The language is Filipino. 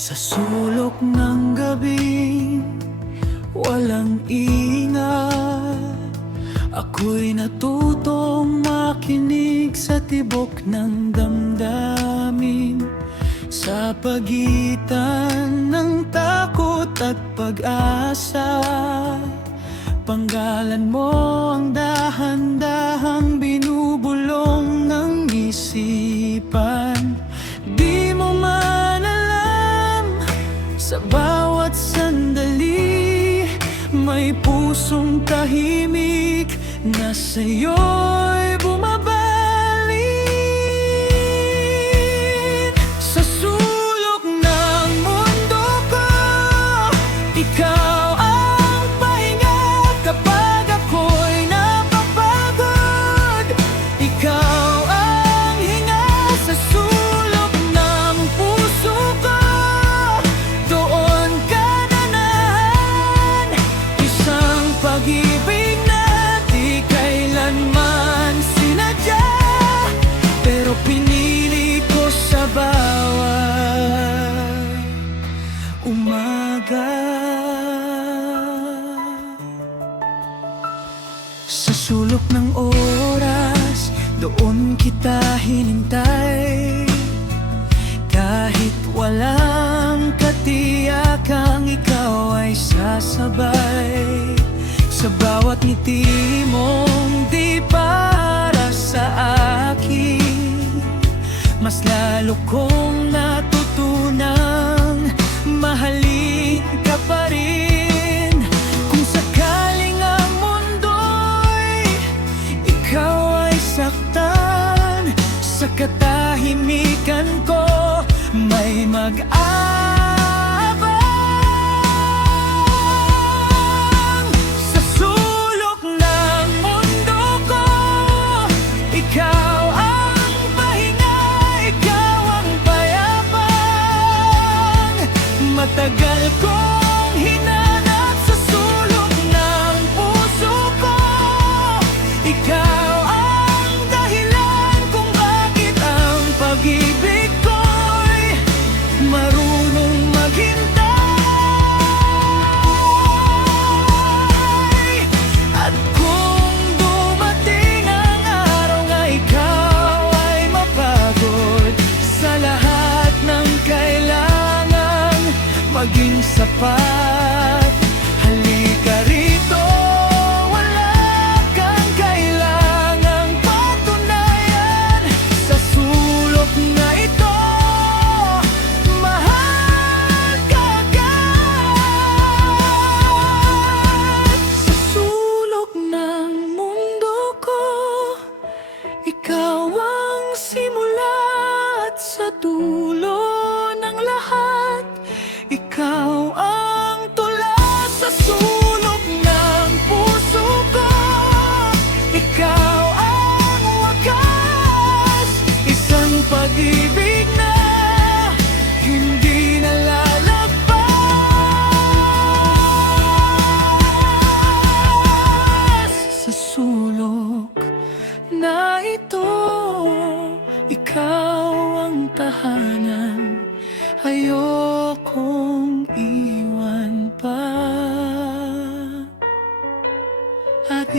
Sa sulok ng gabing walang ingat, ako'y natutong makinig sa tibok ng damdamin. Sa pagitan ng takot at pag-asa, panggalan mo ang dahan-dahang binubulong ng isipan. Di mo man alam, sa bawat sandali may pusong tahimik na sa'yo'y bumabalik. Sa sulok ng mundo ko, ikaw ang pahinga kapag ako'y napapagod. Ikaw ang hinga sa sulok ng puso ko. Doon ka nanahan, isang pag-ibig na di kailanman sinadya, pero pinili ko sa bawat umaga. Sa sulok ng oras, doon kita hinintay. Kahit walang katiyakang ikaw ay sasabay. Sa bawat ngiti mong di para sa akin, mas lalo kong natutunang mahalin ka pa rin. Kung sakaling ang mundo'y ikaw ay saktan, sa katahimikan ko may mag-aabang. Sa sulok ng mundo ko, ikaw ang pahinga, ikaw ang payapang. Matagal kong hinanap sa sulok ng puso ko. Ikaw ang dahilan kung bakit ang pag-ibig ko'y marunong maghintay. At kung dumating ang araw nga ikaw ay mapagod sa lahat ng kailangan maging sapat, halika rito. Wala kang kailangang patunayan. Sa sulok na ito, mahal ka agad. Sa sulok ng mundo ko, ikaw ang simula at sa dulo ng lahat, ikaw ang tula. Sa sulok ng puso ko, ikaw ang wakas. Isang pag-ibig na hindi nalalagpas. Sa sulok na ito, ikaw ang tahanan, ayokong iwan pa. At